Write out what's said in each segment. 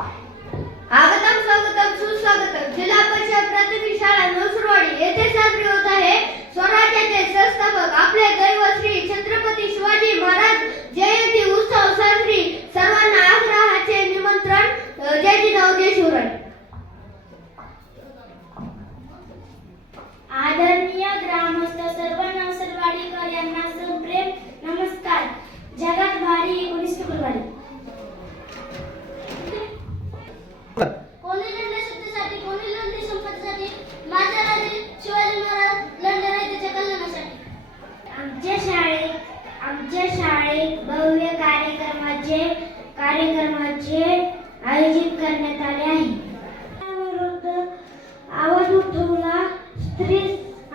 आगतम स्वागतम सुस्वागतम. जिल्हा परिषद प्राथमिक शाळा नवसुरवाडी येथे साजरी होत आहे स्वराज्याचे संस्थापक आपले दैव श्री छत्रपती शिवाजी महाराज जयंती उत्सव साजरी. सर्वांना आग्रहाचे निमंत्रण. जय जिजाऊ जय शिवराय. आदरणीय ग्रामस्थ सर्व नवसुरवाडीकर यांना सप्रेम नमस्कार. जगात भारी 19 फेब्रुवारी. कोणी लढले सत्तेसाठी, कोणी लढले संपत्तीसाठी, माझे राजे शिवाजी महाराज लढले रयतेच्या कल्याणासाठी. आमच्या शाळेत भव्य कार्यक्रमाचे आयोजित करण्यात आले आहे. विरुद्ध आवाज उठवला, स्त्री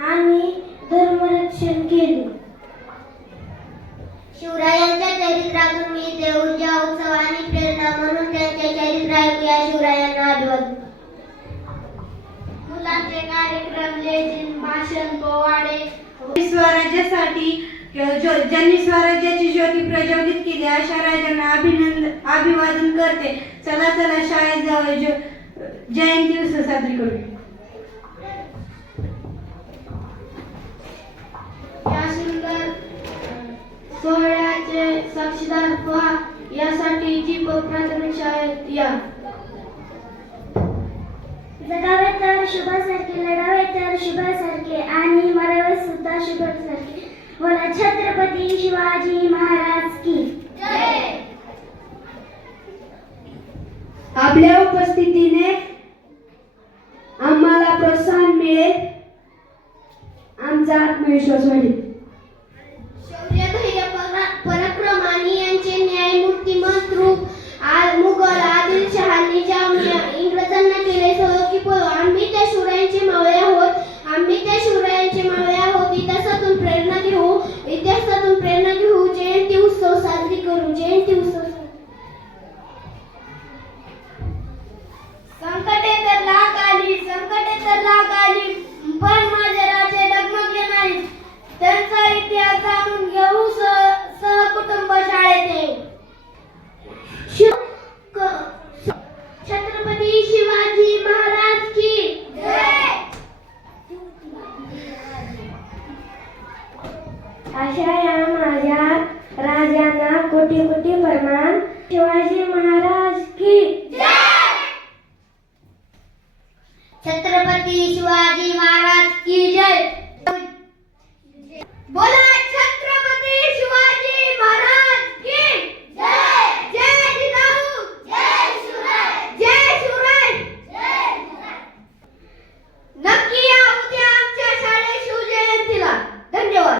आणि धर्मरक्षण केले. शिवरायांच्या चरित्रातून मिळते ऊर्जा, उत्सव आणि प्रेरणा, म्हणून त्यांचे चरित्र ऐकूया. शिवरायांना अभिवादन. मुलांचे कार्यक्रम, लेझिम, भाषण, पोवाडे. स्वराज्यासाठी ज्यांनी स्वराज्याची ज्योती प्रज्वलित केली अशा राजांना अभिवादन करते. चला चला शाळेत जाऊ, जयंती उत्सव साजरी करू. या सुंदर सोहळ्याचे साक्षीदार व्हा यासाठी जीप प्राथमिक शाळेत या. जगावे तर शुभासारखे, लढावे तर शुभासारखे आणि मरावे सुद्धा शुभासारखे. बोला छत्रपती शिवाजी महाराज की जय. आपल्या उपस्थितीने आम्हाला प्रोत्साहन मिळेल, आमचा आत्मविश्वास वाढेल.